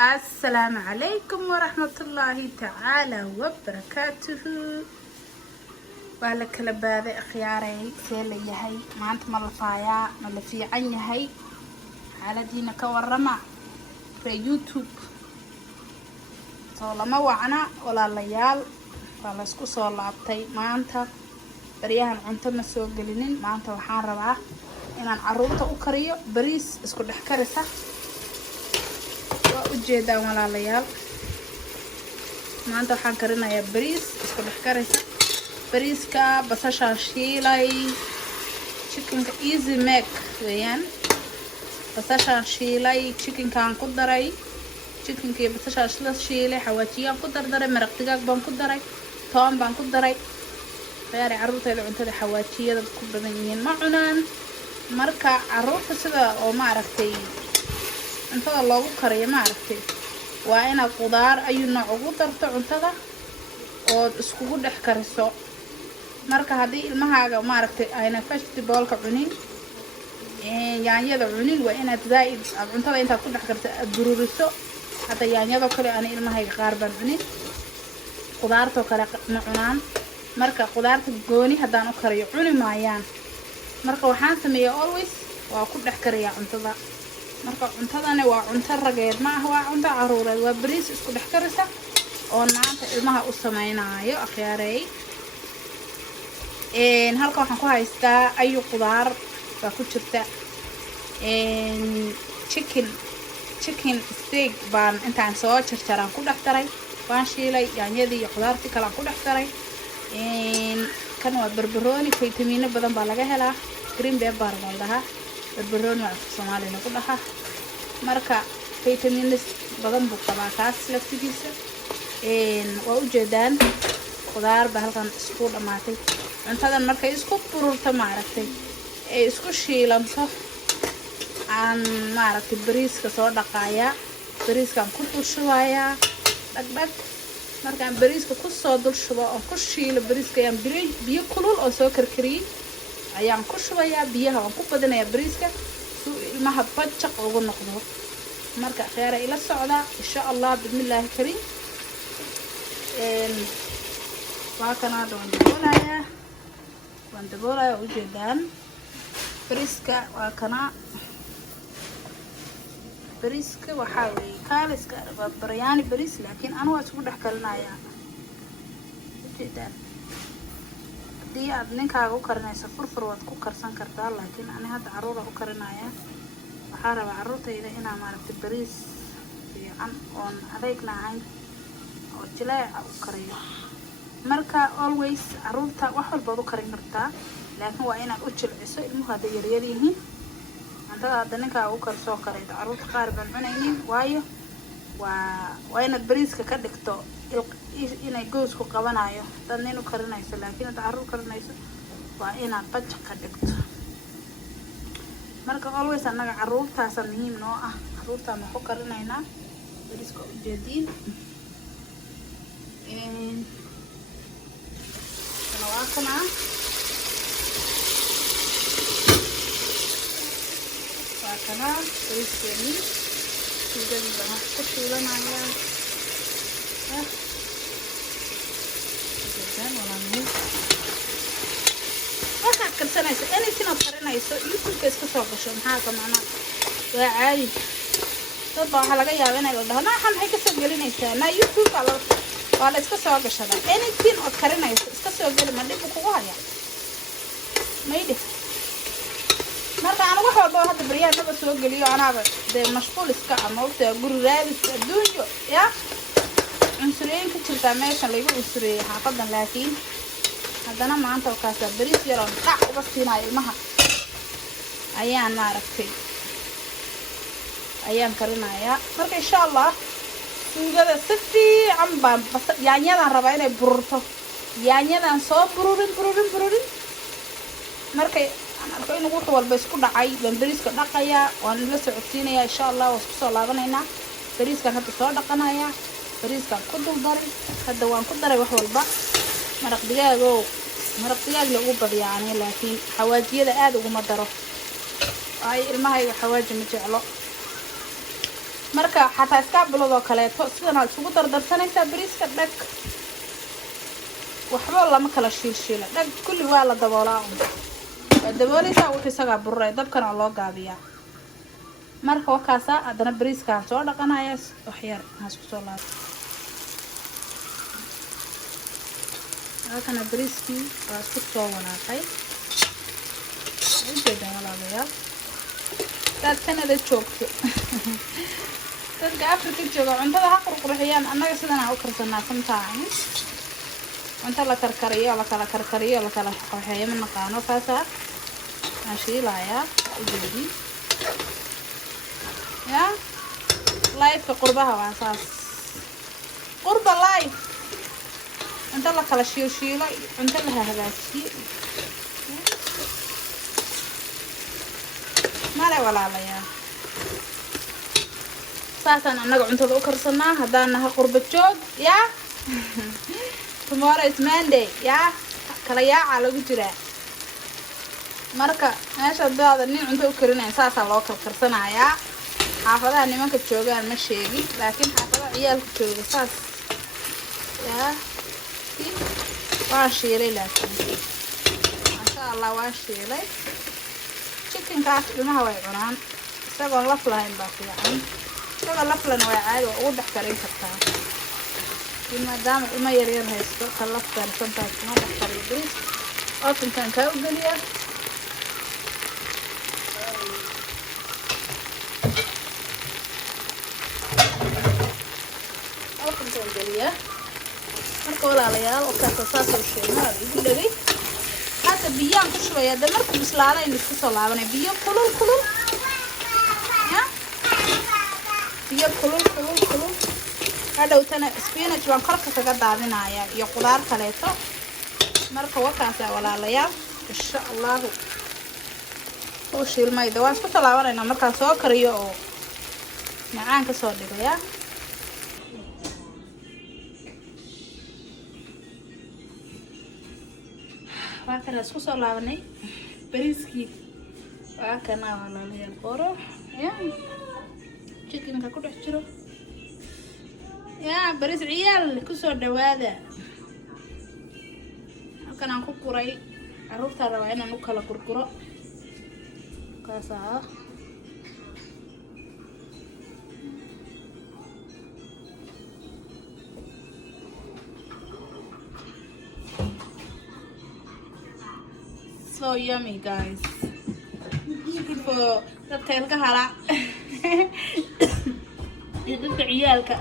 السلام عليكم ورحمة الله تعالى وبركاته. بالك لبادئ خياري سيلي يهي ما أنت ملفايا ملفي عن يهي على دينا كورما في يوتيوب صولا ما وعنا ولا ليال ولا اسكو صولابتي ما أنت بريان عنت مسوق قلنين ما أنت وحان ربعه إن عروضة أكريو بريس اسكو دحكرسة ujeedaan walaalayaal maanta waxaan karinayaa bariis isku dhex karaysa bariiska basasha shiilay chickenka easy make weeyaan basasha shiilay chickenkaan ku daray chickenka iyo basasha la shiilay xawaajiyaan ku dardaray maraq digaag baan ku daray toon baan ku daray khayari carruurtayda cuntada xawaajiyada ku badan yihiin ma cunaan marka carruurta sida oo ma aragtay cuntada loogu kariyo ma aragtay waa inaad qudaar ayuu nooc ugu darto cuntada oo iskugu dhex kariso marka haddii ilmahaaga ma aragtay ayna vegetable-ka cunin yaanyada cunin waa inaad zaa'id aad cuntada intaad ku dhex karto aad bururiso hadda yaanyadoo kale ani ilmahayga qaar baan cunin qudaartoo kale ma cunaan marka qudaarta gooni haddaan u kariyo cuni maayaan marka waxaan sameeyaa always waa ku dhex kariyaa cuntada marka cuntadana waa cunto rageed ma ah waa cunto caruureed waa bariis isku dhex karisa oo maanta ilmaha u sameynaayo akhyaareey halka waxaan ku haystaa ayu qudaar baa ku jirta chicken steak baan intaan soo jarjaraan ku dhex daray waan shiilay yaanyadii iyo qudaartii kale aan ku dhex daray kan waa barbarooni faytamiino badan baa laga helaa green pepper baa la dhahaa barbarooni waa afka Soomaali lagu dhahaa marka vitamins badan buu qabaa kaas laftigiisa waa u jeedaan qudaar ba halkan isku dhamaatay cuntadan markay isku bururto ma aragtay ee isku shiilanto aan ma aragtay bariiska soo dhaqaaya bariiskan ku dulshubaaya dhagdhag markaan bariiska ku soo dulshubo oo ku shiilo bariiska ayaan biyo kulul oo soo karkariyay ayaan ku shubayaa biyaha waan ku badinayaa bariiska si ilmaha bajaq ugu noqdo marka khayra ila socda insha Allah bismillaahi kariim waa kana waan daboolaya u jeedaan bariiska waa kana bariiska waxa weey kaaliska baryaani bariis laakiin anu waa isku dhex karinayaa u jeedaan hadii aad ninkaaga u karinayso furfur waad ku karsan kartaa laakiin ani hadda carruur u karinaya waxaa rabaa carruurtayda inaan maaragtay bariis fiican oon adeegna ahayn oo jileeca u kariyo marka always carruurta wax walbaad u karin kartaa laakiin waa inaad u jilciso ilmuhu hadday yaryar yihiin cuntada hadda ninkaaga u karisoo kaleeto carruurta qaar baan cunaynin waayo waa inaad bariiska ka dhigto inay goosku qabanayo dad nin u karinayso laakiin hada carruur karinayso waa inaad bajaq ka dhigto marka always annaga carruurtaasa muhiim noo ah carruurtaan ma ku karinaynaa bariiska u jeediin waa kana bariiskeeni suugadii baan wax ku shiilanayaa waxaad karsanayso anything aad karinayso youtube-ka iska soo gasho maxaa ka macnaa waa caadi dad baa waxaa laga yaaba inay la dhaho waxaan maxay kasoo gelinaysaa na youtube waa la iska soo gashadaa anything ood karinayso iska soo geli ma dhib kugu haya maydhif marka anigu wax walba hadda baryaanaba soo geliyo anaaba dee mashquul iska ama waqtiga guri raadis adduunyo ya cunsuriyeen ka jirtaa meeshan lagu cunsuriyey xaafadan laakiin haddana maanta wakaasa bariis yar oo qac uga siinayo ilmaha ayaan maaragtay ayaan karinayaa marka insha Allah suugada si fiican baan yaanyadan rabaa inay bururto yaanyadan soo bururin markay arko inuu wax walba isku dhacay baan bariiska dhaqayaa waan la socodsiinayaa insha Allah waan isku soo laabanaynaa bariiska hadda soo dhaqanayaa bariiska ku dul daray hadda waan ku daray wax walba maraq digaag lagu badiyaanay laakiin xawaajiyada aad ugu ma daro ay ilmahayga xawaaji ma jeclo marka xataa iskaabulada kaleeto sidana isugu dardarsanaysaa bariiska dhag waxba lama kala shiilshiila dhag kulli waa la daboolaa daboolaysaa wixii isagaa bururay dabkana loo gaabiyaa marka wakaasa haddana bariiskaan soo dhaqanaya wax yar haasku soo laabto halkana bariiskii waa isku soo walaaqay ujeedaan walaalayaal dad Canada joogto dadka Afrika jooga cuntada ha qurqurxiyaan annaga sidana u karsanaa sometimes cunto la karkariyo la kala karkariyo la kala qurxiyo ma naqaano kaasa ashiilaya ujeedi ya life qurbaha waa saas qurba life inta la kala shiilo inta la hagaajiyo mala walaalayaa saasan annaga cuntada u karsanaa hadaan nahay qurba joog ya tomorrow is Monday ya kala yaaca lagu jiraa marka meesha daada nin cunto u karinay saasa loo karsanayaa xaafadaha nimanka joogaan ma sheegi laakiin xaafadaha ciyaalka jooga saas ya waa shiilay laakiin masha Allah waa shiilay chicken kaas ilmaha way cunaan isagoo laf lahayn baa fiican isagoo laf lana way caadi ugu dhex karin kartaa maadaama ilma yaryar haysto ka laf karsantaas ma dhex kariyo bariis ovenkan kaa u geliya ovenkan geliya marka walaalayaal oo kaas saas u sheegay igu dhagay hada biyaan ku shubaya de markuu bislaado in isku soo laabanay biyo kulul ya biyo kulul hadhowtana spinach waan korka kaga daadinaya iyo qudaar kaleeto marka wakaas walaalayaal insha Allah oo shiilmayda waan isku talaabanayna markaan soo kariyo oo macaan ka soo dhigaya waa kana isku soo laabanay bariiskii waa kana walaalayaal qoro ya chicken ka ku dhex jiro ya bariis ciyaal ku soo dhawaada halkan aan ku kuray carruurta rabaa inaan u kala gurguro kaasa so yummy guys chicken for dadka ilka hala iyo dadka ciyaalka